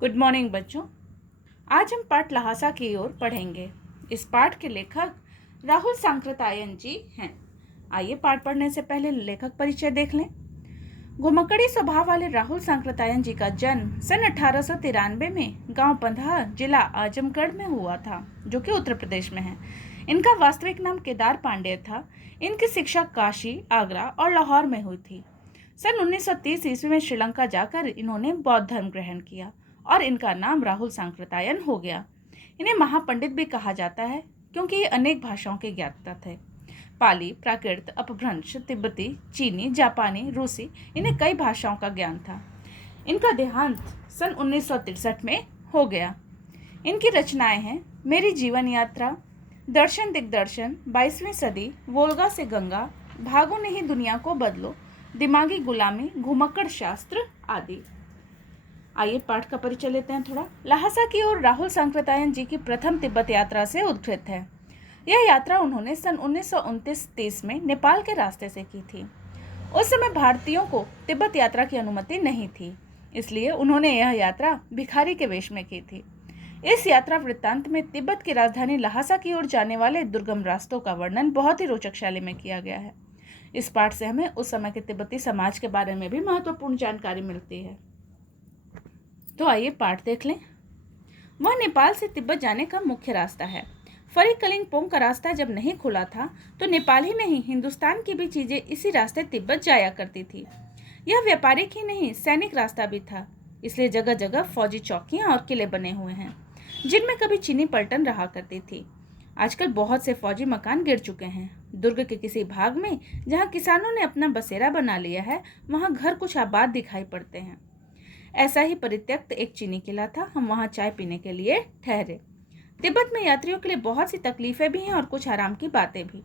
Good morning बच्चों। आज हम पाठ ल्हासा की ओर पढ़ेंगे। इस पाठ के लेखक राहुल सांकृत्यायन जी हैं। आइए पाठ पढ़ने से पहले लेखक परिचय देख लें। घुमक्कड़ी स्वभाव वाले राहुल सांकृत्यायन जी का जन्म सन 1893 में गांव पंधा, जिला आजमगढ़ में हुआ था, जो कि उत्तर प्रदेश में है। इनका वास्तविक नाम केदार पांडेय था। इनकी शिक्षा काशी, आगरा और लाहौर में हुई थी। सन 1930 ईस्वी में श्रीलंका जाकर इन्होंने बौद्ध धर्म ग्रहण किया और इनका नाम राहुल सांकृत्यायन हो गया। इन्हें महापंडित भी कहा जाता है क्योंकि ये अनेक भाषाओं के ज्ञाता थे। पाली, प्राकृत, अपभ्रंश, तिब्बती, चीनी, जापानी, रूसी, इन्हें कई भाषाओं का ज्ञान था। इनका देहांत सन 1963 में हो गया। इनकी रचनाएं हैं मेरी जीवन यात्रा, दर्शन दिग्दर्शन, 22वीं सदी, वोल्गा से गंगा, भागो नहीं दुनिया को बदलो, दिमागी गुलामी, घुमक्कड़ शास्त्र आदि। आइए पाठ का परिचय लेते हैं थोड़ा। ल्हासा की ओर राहुल सांकृत्यायन जी की प्रथम तिब्बत यात्रा से उद्घृत है। यह यात्रा उन्होंने सन 1929-30 में नेपाल के रास्ते से की थी। उस समय भारतीयों को तिब्बत यात्रा की अनुमति नहीं थी, इसलिए उन्होंने यह यात्रा भिखारी के वेश में की थी। इस यात्रा वृत्तांत में तिब्बत की राजधानी ल्हासा की ओर जाने वाले दुर्गम रास्तों का वर्णन बहुत ही रोचक शैली में किया गया है। इस पाठ से हमें उस समय के तिब्बती समाज के बारे में भी महत्वपूर्ण जानकारी मिलती है। तो आइए पाठ देख लें। वह नेपाल से तिब्बत जाने का मुख्य रास्ता है। फरी कलिंगपोंग का रास्ता जब नहीं खुला था तो नेपाल ही नहीं, हिंदुस्तान की भी चीजें इसी रास्ते तिब्बत जाया करती थी। यह व्यापारिक ही नहीं, सैनिक रास्ता भी था। इसलिए जगह जगह फौजी चौकियां और किले बने हुए हैं, जिनमें कभी चीनी पलटन रहा करती थी। आजकल बहुत से फौजी मकान गिर चुके हैं। दुर्ग के किसी भाग में जहाँ किसानों ने अपना बसेरा बना लिया है, वहाँ घर कुछ आबाद दिखाई पड़ते हैं। ऐसा ही परित्यक्त एक चीनी किला था। हम वहाँ चाय पीने के लिए ठहरे। तिब्बत में यात्रियों के लिए बहुत सी तकलीफें भी हैं और कुछ आराम की बातें भी।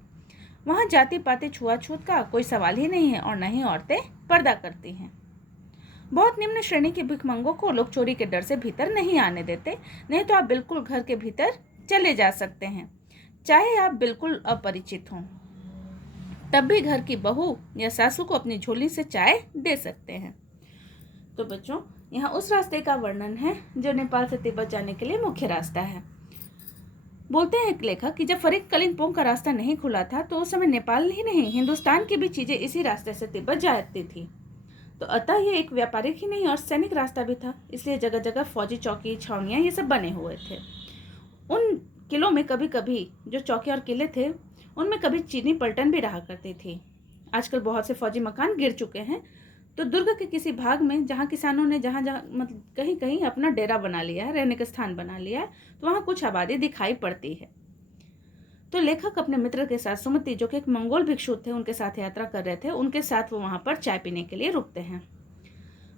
वहाँ जाति पाति छुआछूत का कोई सवाल ही नहीं है और न ही औरतें पर्दा करती हैं। बहुत निम्न श्रेणी के भिखमंगों को लोग चोरी के डर से भीतर नहीं आने देते, नहीं तो आप बिल्कुल घर के भीतर चले जा सकते हैं, चाहे आप बिल्कुल अपरिचित हों। तब भी घर की बहू या सासू को अपनी झोली से चाय दे सकते हैं। तो बच्चों, यहाँ उस रास्ते का वर्णन है जो नेपाल से तिब्बत जाने के लिए मुख्य रास्ता है। बोलते हैं लेखक कि जब फरी कलिंगपोंग का रास्ता नहीं खुला था तो उस समय नेपाल ही नहीं, हिंदुस्तान की भी चीजें इसी रास्ते से तिब्बत जाती थी। तो अतः ये एक व्यापारिक ही नहीं और सैनिक रास्ता भी था। इसलिए जगह जगह फौजी चौकी, छावनियां ये सब बने हुए थे। उन किलों में कभी कभी जो चौकी और किले थे, उनमें कभी चीनी पलटन भी रहा करती थी। आजकल बहुत से फौजी मकान गिर चुके हैं। तो दुर्ग के किसी भाग में जहाँ किसानों ने जहाँ मतलब कहीं कहीं अपना डेरा बना लिया है, रहने का स्थान बना लिया है, तो वहाँ कुछ आबादी दिखाई पड़ती है। तो लेखक अपने मित्र के साथ, सुमति जो कि एक मंगोल भिक्षु थे, उनके साथ यात्रा कर रहे थे। उनके साथ वो वहाँ पर चाय पीने के लिए रुकते हैं।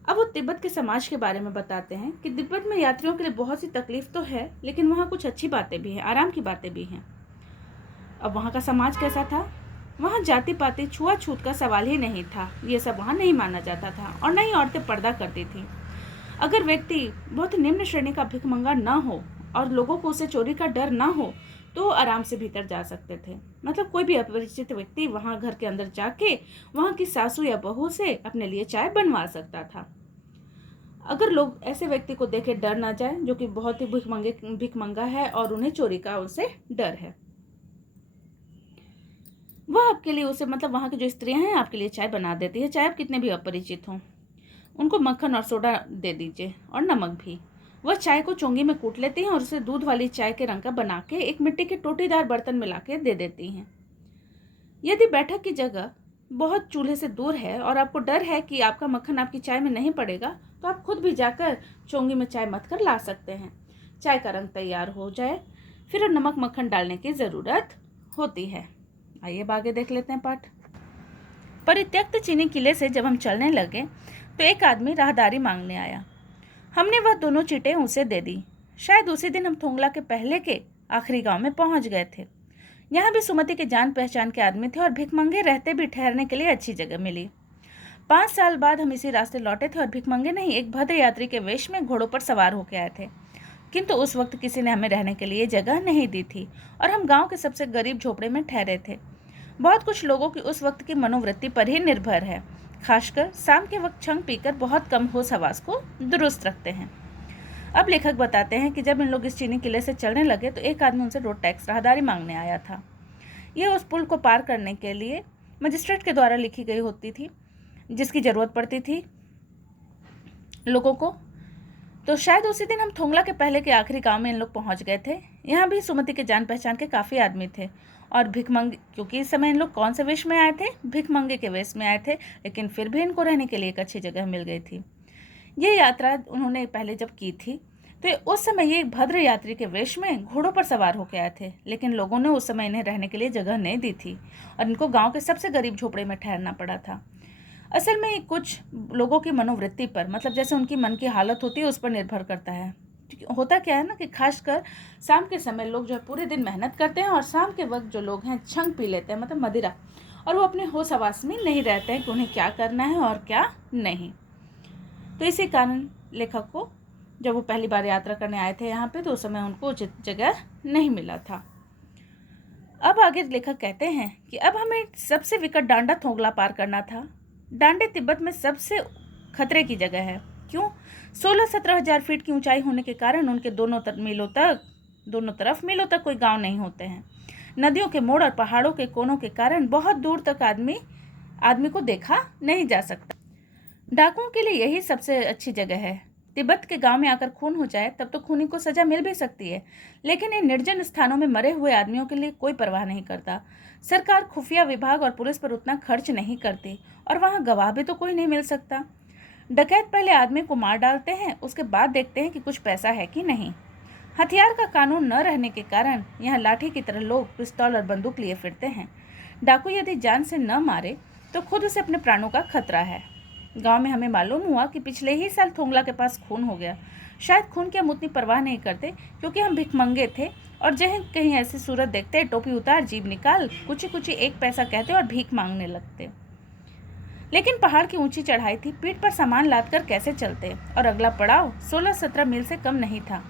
अब वो तिब्बत के समाज के बारे में बताते हैं कि तिब्बत में यात्रियों के लिए बहुत सी तकलीफ तो है, लेकिन वहाँ कुछ अच्छी बातें भी हैं, आराम की बातें भी हैं। अब वहाँ का समाज कैसा था? वहाँ जाति पाति छुआछूत का सवाल ही नहीं था। ये सब वहाँ नहीं माना जाता था और न ही औरतें पर्दा करती थी। अगर व्यक्ति बहुत निम्न श्रेणी का भिखमंगा न हो और लोगों को उसे चोरी का डर न हो तो आराम से भीतर जा सकते थे। मतलब कोई भी अपरिचित व्यक्ति वहाँ घर के अंदर जाके वहाँ की सासू या बहू से अपने लिए चाय बनवा सकता था। अगर लोग ऐसे व्यक्ति को देखे डर ना जाए जो कि बहुत ही भिखमंगा है और उन्हें चोरी का उसे डर है, वह आपके लिए उसे मतलब वहाँ की जो स्त्रियां हैं आपके लिए चाय बना देती है, चाहे आप कितने भी अपरिचित हों। उनको मक्खन और सोडा दे दीजिए और नमक भी। वह चाय को चोंगी में कूट लेती हैं और उसे दूध वाली चाय के रंग का बना के एक मिट्टी के टोटीदार बर्तन में ला के दे देती हैं। यदि बैठक की जगह बहुत चूल्हे से दूर है और आपको डर है कि आपका मक्खन आपकी चाय में नहीं पड़ेगा, तो आप खुद भी जाकर चोंगी में चाय मथ कर ला सकते हैं। चाय का रंग तैयार हो जाए फिर नमक मक्खन डालने की ज़रूरत होती है। आइए आगे देख लेते हैं पाठ। परित्यक्त चीनी किले से जब हम चलने लगे तो एक आदमी राहदारी मांगने आया। हमने वह दोनों चीटें उसे दे दी। शायद उसी दिन हम थोंगला के पहले के आखिरी गांव में पहुंच गए थे। यहाँ भी सुमति के जान पहचान के आदमी थे और भिखमंगे रहते भी ठहरने के लिए अच्छी जगह मिली। 5 साल बाद हम इसी रास्ते लौटे थे और भिखमंगे नहीं, एक भद्र यात्री के वेश में घोड़ों पर सवार होकर आए थे। किंतु उस वक्त किसी ने हमें रहने के लिए जगह नहीं दी थी और हम गांव के सबसे गरीब झोपड़े में ठहरे थे। बहुत कुछ लोगों की उस वक्त की मनोवृत्ति पर ही निर्भर है। खासकर शाम के वक्त छंग पीकर बहुत कम होश हवास को दुरुस्त रखते हैं। अब लेखक बताते हैं कि जब इन लोग इस चीनी किले से चलने लगे तो एक आदमी उनसे रोड टैक्स राहदारी मांगने आया था। यह उस पुल को पार करने के लिए मजिस्ट्रेट के द्वारा लिखी गई होती थी, जिसकी ज़रूरत पड़ती थी लोगों को। तो शायद उसी दिन हम थोंगला के पहले के आखिरी गांव में इन लोग पहुंच गए थे। यहाँ भी सुमति के जान पहचान के काफ़ी आदमी थे और भिखमंगे, क्योंकि इस समय इन लोग कौन से वेश में आए थे, भिखमंगे के वेश में आए थे, लेकिन फिर भी इनको रहने के लिए एक अच्छी जगह मिल गई थी। ये यात्रा उन्होंने पहले जब की थी तो उस समय ये भद्र यात्री के वेश में घोड़ों पर सवार होकर आए थे, लेकिन लोगों ने उस समय इन्हें रहने के लिए जगह नहीं दी थी और इनको गांव के सबसे गरीब झोपड़े में ठहरना पड़ा था। असल में कुछ लोगों की मनोवृत्ति पर, मतलब जैसे उनकी मन की हालत होती है उस पर निर्भर करता है। होता क्या है ना कि खासकर शाम के समय लोग जो है पूरे दिन मेहनत करते हैं और शाम के वक्त जो लोग हैं छंग पी लेते हैं, मतलब मदिरा, और वो अपने होश हवास में नहीं रहते हैं कि उन्हें क्या करना है और क्या नहीं। तो इसी कारण लेखक को जब वो पहली बार यात्रा करने आए थे यहाँ पे तो उस समय उनको उचित जगह नहीं मिला था। अब आगे लेखक कहते हैं कि अब हमें सबसे विकट डांडा थोंगला पार करना था। डांडे तिब्बत में सबसे खतरे की जगह है। क्यों? 16-17 हजार फीट की ऊंचाई होने के कारण उनके दोनों तरफ मीलों तक कोई गांव नहीं होते हैं। नदियों के मोड़ और पहाड़ों के कोनों के कारण बहुत दूर तक आदमी को देखा नहीं जा सकता। डाकुओं के लिए यही सबसे अच्छी जगह है। तिब्बत के गांव में आकर खून हो जाए तब तो खूनी को सजा मिल भी सकती है, लेकिन इन निर्जन स्थानों में मरे हुए आदमियों के लिए कोई परवाह नहीं करता। सरकार खुफिया विभाग और पुलिस पर उतना खर्च नहीं करती और वहां गवाह भी तो कोई नहीं मिल सकता। डकैत पहले आदमी को मार डालते हैं, उसके बाद देखते हैं कि कुछ पैसा है कि नहीं। हथियार का कानून न रहने के कारण यहाँ लाठी की तरह लोग पिस्तौल और बंदूक लिए फिरते हैं। डाकू यदि जान से न मारे तो खुद उसे अपने प्राणों का खतरा है। गांव में हमें मालूम हुआ कि पिछले ही साल थोंगला के पास खून हो गया। शायद खून की हम उतनी परवाह नहीं करते क्योंकि हम भिखमंगे थे और जहाँ कहीं ऐसी सूरत देखते टोपी उतार, जीभ निकाल, कुछ कुछ 1 पैसा कहते और भीख मांगने लगते। लेकिन पहाड़ की ऊंची चढ़ाई थी, पीठ पर सामान लाद कर कैसे चलते, और अगला पड़ाव 16-17 मील से कम नहीं था।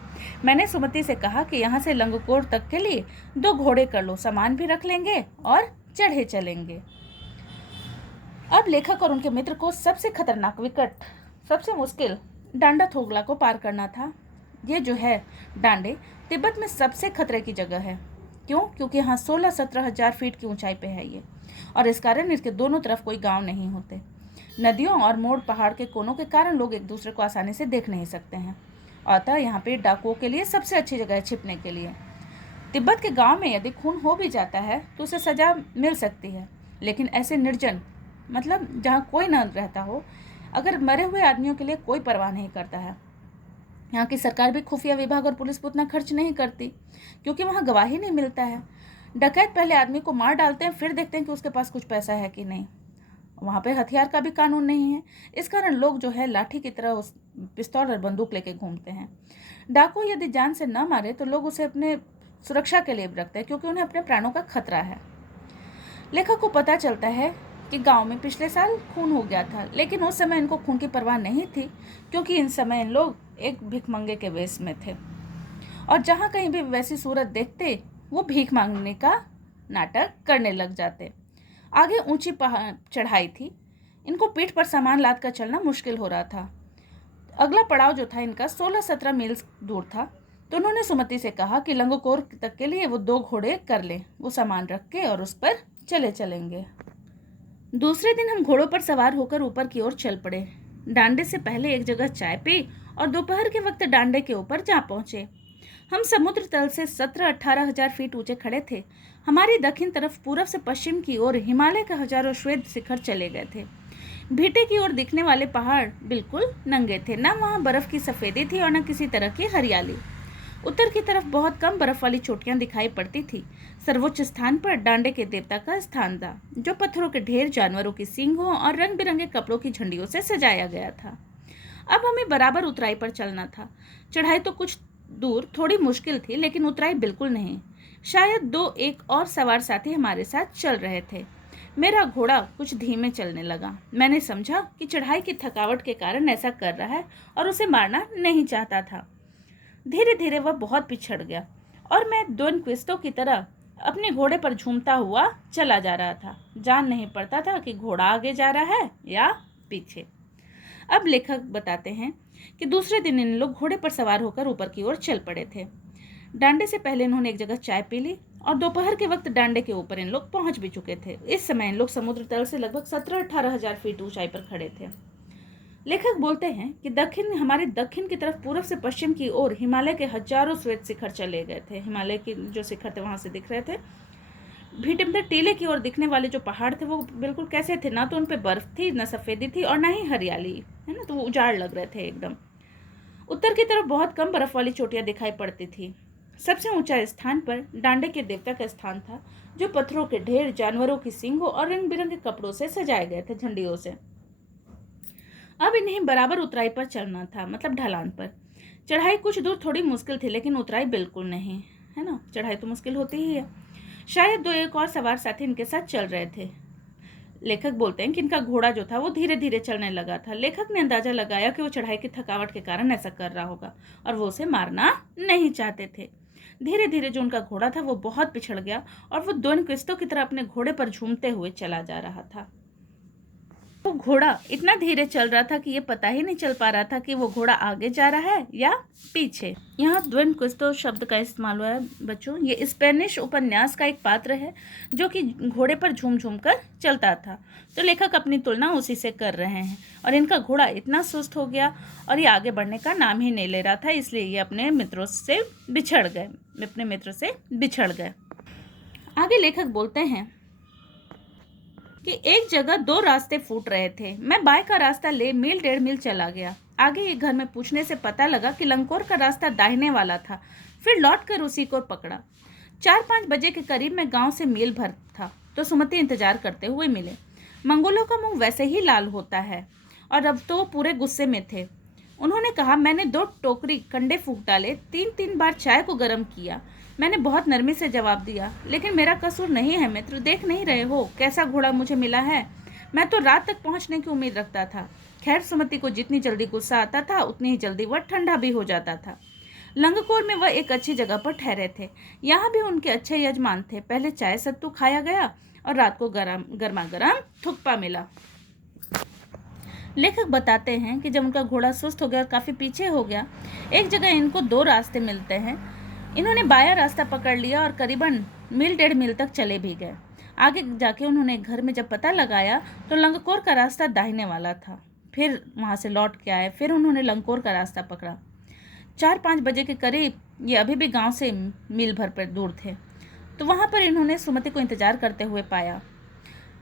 मैंने सुमति से कहा कि यहाँ से लंगकोर तक के लिए 2 घोड़े कर लो, सामान भी रख लेंगे और चढ़े चलेंगे। अब लेखक और उनके मित्र को सबसे खतरनाक, विकट, सबसे मुश्किल डांडा थोंगला को पार करना था। ये जो है डांडे तिब्बत में सबसे खतरे की जगह है। क्यों? क्योंकि यहाँ 16-17 हजार फीट की ऊंचाई पे है ये, और इस कारण इसके दोनों तरफ कोई गांव नहीं होते। नदियों और मोड़ पहाड़ के कोनों के कारण लोग एक दूसरे को आसानी से देख नहीं सकते हैं। अतः यहाँ पे डाकुओं के लिए सबसे अच्छी जगह है छिपने के लिए। तिब्बत के गांव में यदि खून हो भी जाता है तो उसे सजा मिल सकती है, लेकिन ऐसे निर्जन, मतलब जहाँ कोई न रहता हो, अगर मरे हुए आदमियों के लिए कोई परवाह नहीं करता है। यहाँ की सरकार भी खुफिया विभाग और पुलिस पर उतना खर्च नहीं करती क्योंकि वहाँ गवाही नहीं मिलता है। डकैत पहले आदमी को मार डालते हैं, फिर देखते हैं कि उसके पास कुछ पैसा है कि नहीं। वहाँ पे हथियार का भी कानून नहीं है, इस कारण लोग जो है लाठी की तरह उस पिस्तौल और बंदूक लेके घूमते हैं। डाकू यदि जान से न मारे तो लोग उसे अपने सुरक्षा के लिए रखते हैं क्योंकि उन्हें अपने प्राणों का खतरा है। लेखक को पता चलता है कि गांव में पिछले साल खून हो गया था, लेकिन उस समय इनको खून की परवाह नहीं थी क्योंकि इन समय इन लोग एक भिखमंगे के वेश में थे और जहाँ कहीं भी वैसी सूरत देखते वो भीख मांगने का नाटक करने लग जाते। आगे ऊंची चढ़ाई थी, इनको पीठ पर सामान लाद कर चलना मुश्किल हो रहा था। अगला पड़ाव जो था इनका 16-17 मील दूर था, तो उन्होंने सुमति से कहा कि लंगोकोर तक के लिए वो 2 घोड़े कर लें, वो सामान रख के और उस पर चले चलेंगे। दूसरे दिन हम घोड़ों पर सवार होकर ऊपर की ओर चल पड़े। डांडे से पहले एक जगह चाय पी और दोपहर के वक्त डांडे के ऊपर जा पहुंचे। हम समुद्र तल से 17-18 हजार फीट ऊंचे खड़े थे। हमारी दक्षिण तरफ पूरब से पश्चिम की ओर हिमालय के हजारों श्वेत शिखर चले गए थे। भीटे की ओर दिखने वाले पहाड़ बिल्कुल नंगे थे, न वहाँ बर्फ की सफेदी थी और न किसी तरह की हरियाली। उत्तर की तरफ बहुत कम बर्फ वाली चोटियां दिखाई पड़ती थी। सर्वोच्च स्थान पर डांडे के देवता का स्थान था, जो पत्थरों के ढेर, जानवरों की सींगों और रंग बिरंगे कपड़ों की झंडियों से सजाया गया था। अब हमें बराबर उतराई पर चलना था। चढ़ाई तो कुछ दूर थोड़ी मुश्किल थी, लेकिन उतराई बिल्कुल नहीं। शायद 2-1 और सवार साथी हमारे साथ चल रहे थे। मेरा घोड़ा कुछ धीमे चलने लगा। मैंने समझा कि चढ़ाई की थकावट के कारण ऐसा कर रहा है और उसे मारना नहीं चाहता था। धीरे धीरे वह बहुत पिछड़ गया और मैं दोन क्विस्टों की तरह अपने घोड़े पर झूमता हुआ चला जा रहा था। जान नहीं पड़ता था कि घोड़ा आगे जा रहा है या पीछे। अब लेखक बताते हैं कि दूसरे दिन इन लोग घोड़े पर सवार होकर ऊपर की ओर चल पड़े थे। डांडे से पहले इन्होंने एक जगह चाय पी ली और दोपहर के वक्त डांडे के ऊपर इन लोग पहुंच भी चुके थे। इस समय इन लोग समुद्र तल से लगभग 17-18 हजार फीट ऊंचाई पर खड़े थे। लेखक बोलते हैं कि हमारे दक्षिण की तरफ पूर्व से पश्चिम की ओर हिमालय के हजारों श्वेत शिखर चले गए थे। हिमालय के जो शिखर थे वहां से दिख रहे थे। भीड़ टीले की ओर दिखने वाले जो पहाड़ थे वो बिल्कुल कैसे थे, ना तो उन पे बर्फ थी, ना सफेदी थी और ना ही हरियाली, है ना, तो वो उजाड़ लग रहे थे एकदम। उत्तर की तरफ बहुत कम बर्फ वाली चोटियां दिखाई पड़ती थी। सबसे ऊंचा स्थान पर डांडे के देवता का स्थान था, जो पत्थरों के ढेर, जानवरों की सींगों और रंग बिरंगे कपड़ों से सजाए गए थे, झंडियों से। अब इन्हें बराबर उतराई पर चलना था, मतलब ढलान पर। चढ़ाई कुछ दूर थोड़ी मुश्किल थी, लेकिन उतराई बिल्कुल नहीं, है ना। चढ़ाई तो मुश्किल होती ही है। शायद 2-1 और सवार साथी इनके साथ चल रहे थे। लेखक बोलते हैं कि इनका घोड़ा जो था वो धीरे धीरे चलने लगा था। लेखक ने अंदाजा लगाया कि वो चढ़ाई की थकावट के कारण ऐसा कर रहा होगा और वो उसे मारना नहीं चाहते थे। धीरे धीरे जो उनका घोड़ा था वो बहुत पिछड़ गया और वो दोनों किस्तों की तरह अपने घोड़े पर झूमते हुए चला जा रहा था। वो घोड़ा इतना धीरे चल रहा था कि ये पता ही नहीं चल पा रहा था कि वो घोड़ा आगे जा रहा है या पीछे। यहाँ द्वन क्विस्तो शब्द का इस्तेमाल हुआ है बच्चों। ये स्पेनिश उपन्यास का एक पात्र है जो कि घोड़े पर झूम झूम कर चलता था। तो लेखक अपनी तुलना उसी से कर रहे हैं और इनका घोड़ा इतना सुस्त हो गया और ये आगे बढ़ने का नाम ही नहीं ले रहा था, इसलिए ये अपने मित्रों से बिछड़ गए। आगे लेखक बोलते हैं कि एक जगह 2 रास्ते फूट रहे थे। मैं बाएं का रास्ता ले 1.5 मील चला गया। आगे एक घर में पूछने से पता लगा कि लंकोर का रास्ता दाहिने वाला था। फिर लौटकर उसी को पकड़ा। 4-5 बजे के करीब मैं गांव से मील भर था तो सुमति इंतजार करते हुए मिले। मंगोलों का मुंह वैसे ही लाल होता है और अब तो वो पूरे गुस्से में थे। उन्होंने कहा, मैंने 2 टोकरी कंडे फूंक डाले, 3-3 बार चाय को गर्म किया। मैंने बहुत नरमी से जवाब दिया, लेकिन मेरा कसूर नहीं है मित्र, देख नहीं रहे हो कैसा घोड़ा मुझे मिला है। मैं तो रात तक पहुंचने की उम्मीद रखता था। खैर, सुमति को जितनी जल्दी गुस्सा आता था उतनी ही जल्दी वह ठंडा भी हो जाता था। लंगकोर में वह एक अच्छी जगह पर ठहरे थे। यहाँ भी उनके अच्छे यजमान थे। पहले चाय सत्तू खाया गया और रात को गर्मा गर्म थुक्पा मिला। लेखक बताते हैं कि जब उनका घोड़ा सुस्त हो गया और काफ़ी पीछे हो गया, एक जगह इनको 2 रास्ते मिलते हैं। इन्होंने बायां रास्ता पकड़ लिया और करीबन 1.5 मील तक चले भी गए। आगे जाके उन्होंने एक घर में जब पता लगाया तो लंगकोर का रास्ता दाहिने वाला था। फिर वहाँ से लौट के आए। फिर उन्होंने लंगकोर का रास्ता पकड़ा। 4-5 बजे के करीब ये अभी भी गांव से मील भर पर दूर थे। तो वहाँ पर इन्होंने सुमति को इंतजार करते हुए पाया।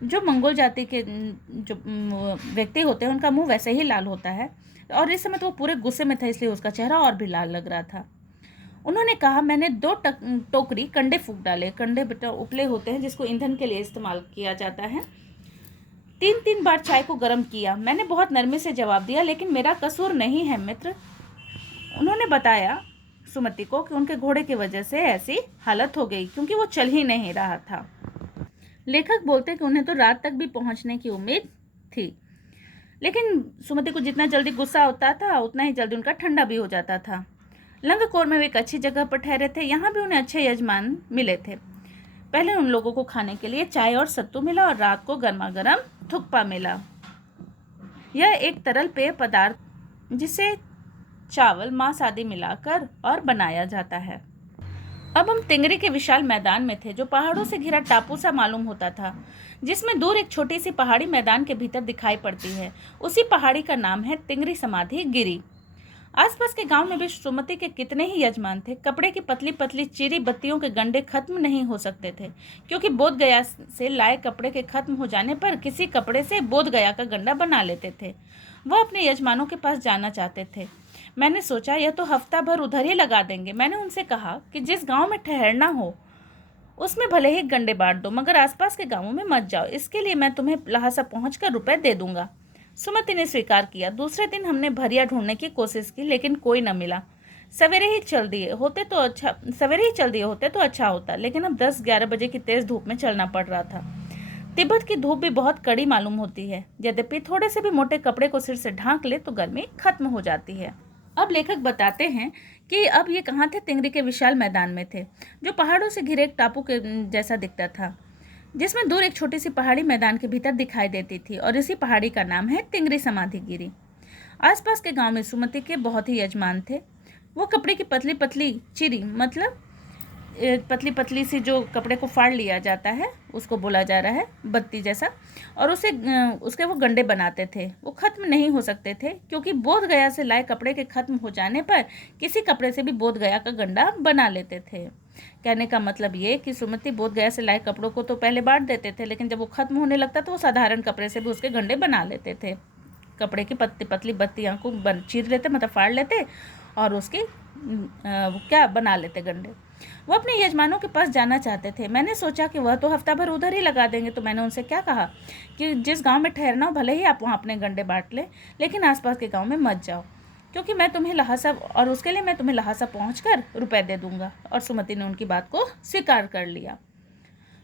जो मंगोल जाति के जो व्यक्ति होते हैं उनका मुंह वैसे ही लाल होता है और इस समय तो वो पूरे गुस्से में था, इसलिए उसका चेहरा और भी लाल लग रहा था। उन्होंने कहा, मैंने 2 टोकरी कंडे फूंक डाले। कंडे बेटा उपले होते हैं जिसको ईंधन के लिए इस्तेमाल किया जाता है। 3-3 बार चाय को गर्म किया। मैंने बहुत नरमी से जवाब दिया, लेकिन मेरा कसूर नहीं है मित्र। उन्होंने बताया सुमति को कि उनके घोड़े की वजह से ऐसी हालत हो गई क्योंकि वो चल ही नहीं रहा था। लेखक बोलते कि उन्हें तो रात तक भी पहुंचने की उम्मीद थी, लेकिन सुमति को जितना जल्दी गुस्सा होता था उतना ही जल्दी उनका ठंडा भी हो जाता था। लंगकोर में वे एक अच्छी जगह पर ठहरे थे। यहाँ भी उन्हें अच्छे यजमान मिले थे। पहले उन लोगों को खाने के लिए चाय और सत्तू मिला और रात को गर्मा गर्म थुक्पा मिला। यह एक तरल पेय पदार्थ जिसे चावल, मांस आदि मिलाकर और बनाया जाता है। अब हम तिंगरी के विशाल मैदान में थे, जो पहाड़ों से घिरा टापू सा मालूम होता था, जिसमें दूर एक छोटी सी पहाड़ी मैदान के भीतर दिखाई पड़ती है। उसी पहाड़ी का नाम है तिंगरी समाधि गिरी। आसपास के गांव में भी सुमति के कितने ही यजमान थे। कपड़े की पतली पतली चीरी बत्तियों के गंडे खत्म नहीं हो सकते थे, क्योंकि बोध गया से लाए कपड़े के खत्म हो जाने पर किसी कपड़े से बोध गया का गंडा बना लेते थे। वह अपने यजमानों के पास जाना चाहते थे। मैंने सोचा यह तो हफ्ता भर उधर ही लगा देंगे। मैंने उनसे कहा कि जिस गांव में ठहरना हो उसमें भले ही गंडे बांट दो, मगर आसपास के गांवों में मत जाओ। इसके लिए मैं तुम्हें लहासा पहुंचकर रुपए दे दूंगा। सुमति ने स्वीकार किया। दूसरे दिन हमने भरिया ढूंढने की कोशिश की, लेकिन कोई न मिला। सवेरे ही चल दिए होते तो अच्छा होता, लेकिन अब 10-11 बजे की तेज धूप में चलना पड़ रहा था। तिब्बत की धूप भी बहुत कड़ी मालूम होती है। यद्यपि थोड़े से भी मोटे कपड़े को सिर से ढांक ले तो गर्मी खत्म हो जाती है। अब लेखक बताते हैं कि अब ये कहाँ थे। तिंगरी के विशाल मैदान में थे, जो पहाड़ों से घिरे एक टापू के जैसा दिखता था, जिसमें दूर एक छोटी सी पहाड़ी मैदान के भीतर दिखाई देती थी, और इसी पहाड़ी का नाम है तिंगरी समाधि गिरी। आसपास के गांव में सुमति के बहुत ही यजमान थे। वो कपड़े की पतली पतली चिरी, मतलब पतली पतली सी जो कपड़े को फाड़ लिया जाता है उसको बोला जा रहा है, बत्ती जैसा, और उसके वो गंडे बनाते थे। वो ख़त्म नहीं हो सकते थे क्योंकि बोध गया से लाए कपड़े के ख़त्म हो जाने पर किसी कपड़े से भी बोध गया का गंडा बना लेते थे। कहने का मतलब ये कि सुमति बोध गया से लाए कपड़ों को तो पहले बांट देते थे, लेकिन जब वो ख़त्म होने लगता तो वो साधारण कपड़े से भी उसके गंडे बना लेते थे। कपड़े की पतली पतली बत्तियाँ को चीर लेते, मतलब फाड़ लेते, और उसकी क्या बना लेते गंडे। वो अपने यजमानों के पास जाना चाहते थे। मैंने सोचा कि वह तो हफ्ता भर उधर ही लगा देंगे, तो मैंने उनसे क्या कहा कि जिस गांव में ठहरना हो भले ही आप वहाँ अपने गंडे बांट लें, लेकिन आसपास के गांव में मत जाओ, क्योंकि मैं तुम्हें लहासा, और उसके लिए मैं तुम्हें लहासा पहुँचकर रुपए दे दूंगा। और सुमति ने उनकी बात को स्वीकार कर लिया।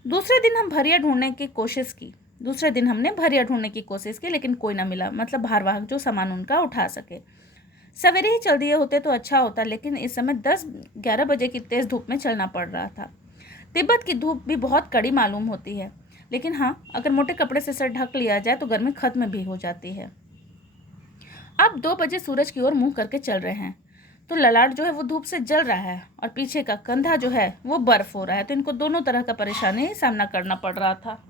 दूसरे दिन हमने भरिया ढूंढने की कोशिश की, लेकिन कोई ना मिला, मतलब भारवाहक जो सामान उनका उठा सके। सवेरे ही चल दिए होते तो अच्छा होता, लेकिन इस समय 10-11 बजे की तेज धूप में चलना पड़ रहा था। तिब्बत की धूप भी बहुत कड़ी मालूम होती है, लेकिन हाँ, अगर मोटे कपड़े से सर ढक लिया जाए तो गर्मी खत्म भी हो जाती है। अब 2 बजे सूरज की ओर मुंह करके चल रहे हैं, तो ललाट जो है वो धूप से जल रहा है और पीछे का कंधा जो है वो बर्फ हो रहा है, तो इनको दोनों तरह का परेशानी सामना करना पड़ रहा था।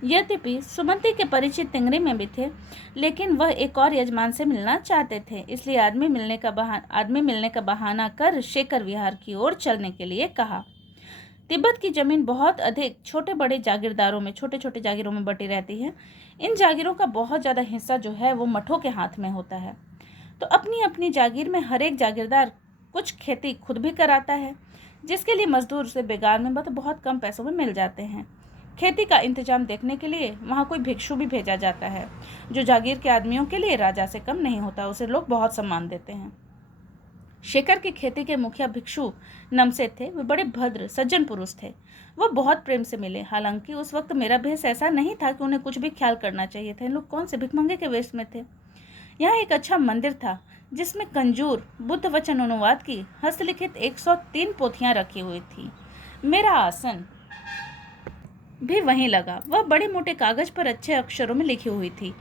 यद्यपि सुमति के परिचित तिंगरी में भी थे, लेकिन वह एक और यजमान से मिलना चाहते थे, इसलिए आदमी मिलने का बहाना कर शेखर विहार की ओर चलने के लिए कहा। तिब्बत की जमीन बहुत अधिक छोटे छोटे जागीरों में बटी रहती है। इन जागीरों का बहुत ज़्यादा हिस्सा जो है वो मठों के हाथ में होता है, तो अपनी अपनी जागीर में हर एक जागीरदार कुछ खेती खुद भी कराता है, जिसके लिए मजदूर से बेगार में बहुत कम पैसों में मिल जाते हैं। खेती का इंतजाम देखने के लिए वहाँ कोई भिक्षु भी भेजा जाता है, जो जागीर के आदमियों के लिए राजा से कम नहीं होता, उसे लोग बहुत सम्मान देते हैं। शेखर की खेती के मुखिया भिक्षु नमसे थे। वे बड़े भद्र सज्जन पुरुष थे। वह बहुत प्रेम से मिले। हालांकि उस वक्त मेरा भेष ऐसा नहीं था कि उन्हें कुछ भी ख्याल करना चाहिए था। इन लोग कौन से भिखमंगे के वेश में थे। यहाँ एक अच्छा मंदिर था जिसमें कंजूर बुद्ध वचन अनुवाद की हस्तलिखित 103 पोथियां रखी हुई थी। मेरा आसन भी वहीं लगा। वह बड़े मोटे कागज पर अच्छे अक्षरों में लिखी हुई थी।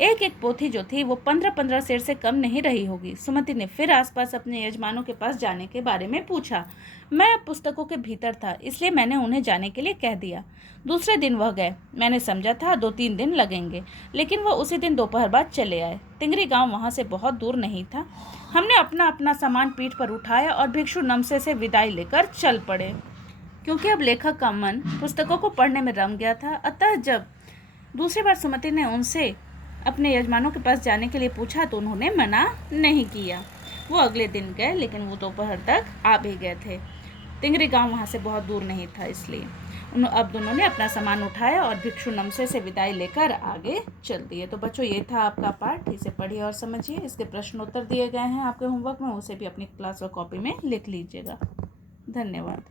एक एक पोथी जो थी वो 15-15 सेर से कम नहीं रही होगी। सुमति ने फिर आसपास अपने यजमानों के पास जाने के बारे में पूछा। मैं अब पुस्तकों के भीतर था, इसलिए मैंने उन्हें जाने के लिए कह दिया। दूसरे दिन वह गए। मैंने समझा था 2-3 दिन लगेंगे, लेकिन वह उसी दिन दोपहर बाद चले आए। तिंगरी गांव वहां से बहुत दूर नहीं था। हमने अपना अपना सामान पीठ पर उठाया और भिक्षु नमसे से विदाई लेकर चल पड़े। क्योंकि अब लेखक का मन पुस्तकों को पढ़ने में रम गया था, अतः जब दूसरी बार सुमति ने उनसे अपने यजमानों के पास जाने के लिए पूछा तो उन्होंने मना नहीं किया। वो अगले दिन गए, लेकिन वो दोपहर तक आ भी गए थे। तिंगरी गांव वहाँ से बहुत दूर नहीं था, इसलिए अब दोनों ने अपना सामान उठाया और भिक्षु नमसे से विदाई लेकर आगे चल दिए। तो बच्चों, ये था आपका पाठ। इसे पढ़िए और समझिए। इसके प्रश्नोत्तर दिए गए हैं आपके होमवर्क में, उसे भी अपनी क्लास व कॉपी में लिख लीजिएगा। धन्यवाद।